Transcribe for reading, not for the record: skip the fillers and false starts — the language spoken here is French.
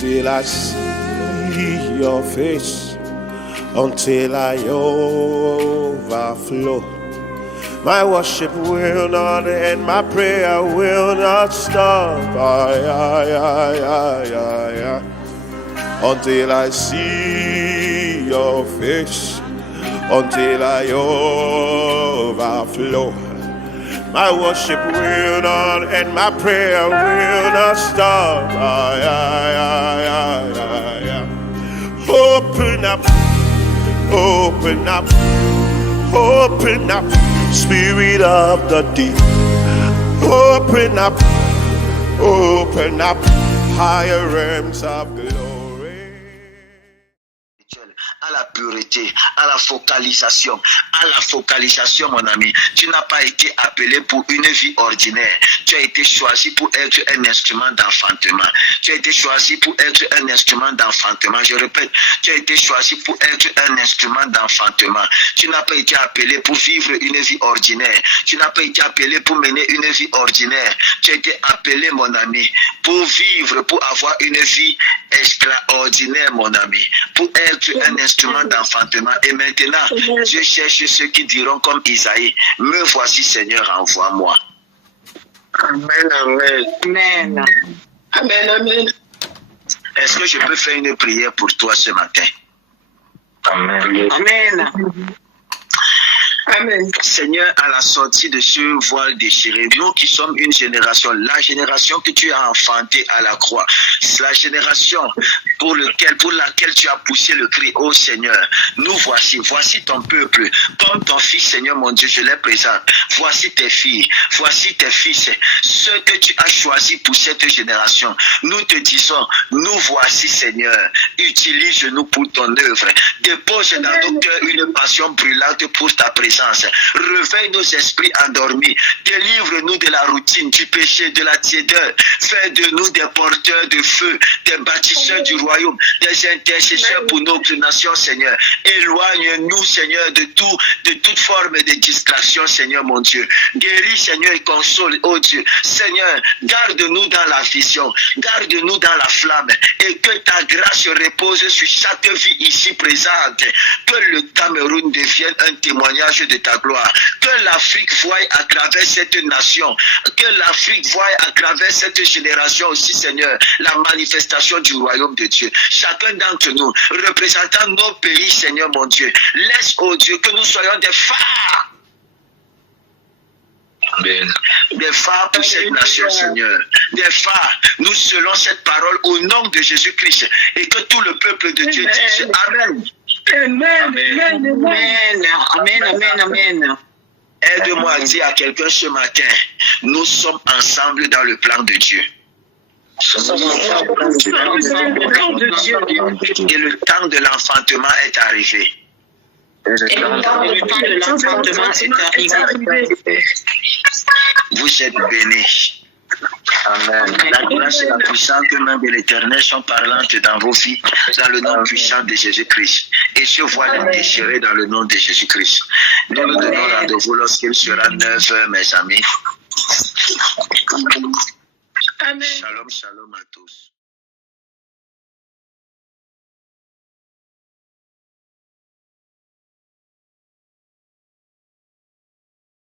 until I see your face, until I overflow. My worship will not end, my prayer will not stop. Until I see your face, until I overflow. My worship will not end, my prayer will not stop. Open up, open up, open up, Spirit of the deep. Open up, higher realms of glory. À la pureté, à la focalisation, mon ami. Tu n'as pas été appelé pour une vie ordinaire. Tu as été choisi pour être un instrument d'enfantement. Tu as été choisi pour être un instrument d'enfantement. Je répète, tu as été choisi pour être un instrument d'enfantement. Tu n'as pas été appelé pour vivre une vie ordinaire. Tu n'as pas été appelé pour mener une vie ordinaire. Tu as été appelé, mon ami, pour vivre, pour avoir une vie extraordinaire, mon ami, pour être un instrument d'enfantement. Et maintenant, je cherche ceux qui diront comme Isaïe, me voici Seigneur, envoie-moi. Amen, amen. Amen. Amen, amen. Est-ce que je peux faire une prière pour toi ce matin? Amen. Amen. Amen. Seigneur, à la sortie de ce voile déchiré, nous qui sommes une génération, la génération que tu as enfantée à la croix, c'est la génération pour laquelle tu as poussé le cri, ô Seigneur, nous voici ton peuple, comme ton fils, Seigneur mon Dieu, je les présente. Voici tes filles, voici tes fils, ceux que tu as choisis pour cette génération. Nous te disons, nous voici, Seigneur, utilise-nous pour ton œuvre. Dépose dans nos cœurs une passion brûlante pour ta présence. Réveille nos esprits endormis. Délivre-nous de la routine, du péché, de la tiédeur. Fais de nous des porteurs de feu, des bâtisseurs du royaume, des intercesseurs pour notre nation, Seigneur. Éloigne-nous, Seigneur, de toute forme de distraction, Seigneur mon Dieu. Guéris, Seigneur, et console, oh Dieu. Seigneur, garde-nous dans la vision, garde-nous dans la flamme, et que ta grâce repose sur chaque vie ici présente. Que le Cameroun devienne un témoignage de ta gloire. Que l'Afrique voie à travers cette nation, que l'Afrique voie à travers cette génération aussi, Seigneur, la manifestation du royaume de Dieu. Chacun d'entre nous, représentant nos pays, Seigneur mon Dieu, laisse, oh Dieu, que nous soyons des phares. Amen. Des phares pour cette nation, Seigneur. Des phares, nous selon cette parole au nom de Jésus-Christ, et que tout le peuple de Dieu dise Amen. Amen. Amen. Aide-moi à dire à quelqu'un ce matin, nous sommes ensemble dans le plan de Dieu. Et le temps de l'enfantement est arrivé. Vous êtes bénis. Amen. La grâce et la puissante main de l'Éternel sont parlantes dans vos vies, dans le nom puissant de Jésus-Christ. Et ce voile est déchiré dans le nom de Jésus-Christ. Nous nous donnons rendez-vous lorsqu'il sera 9h, mes amis. Amen. Shalom, shalom à tous.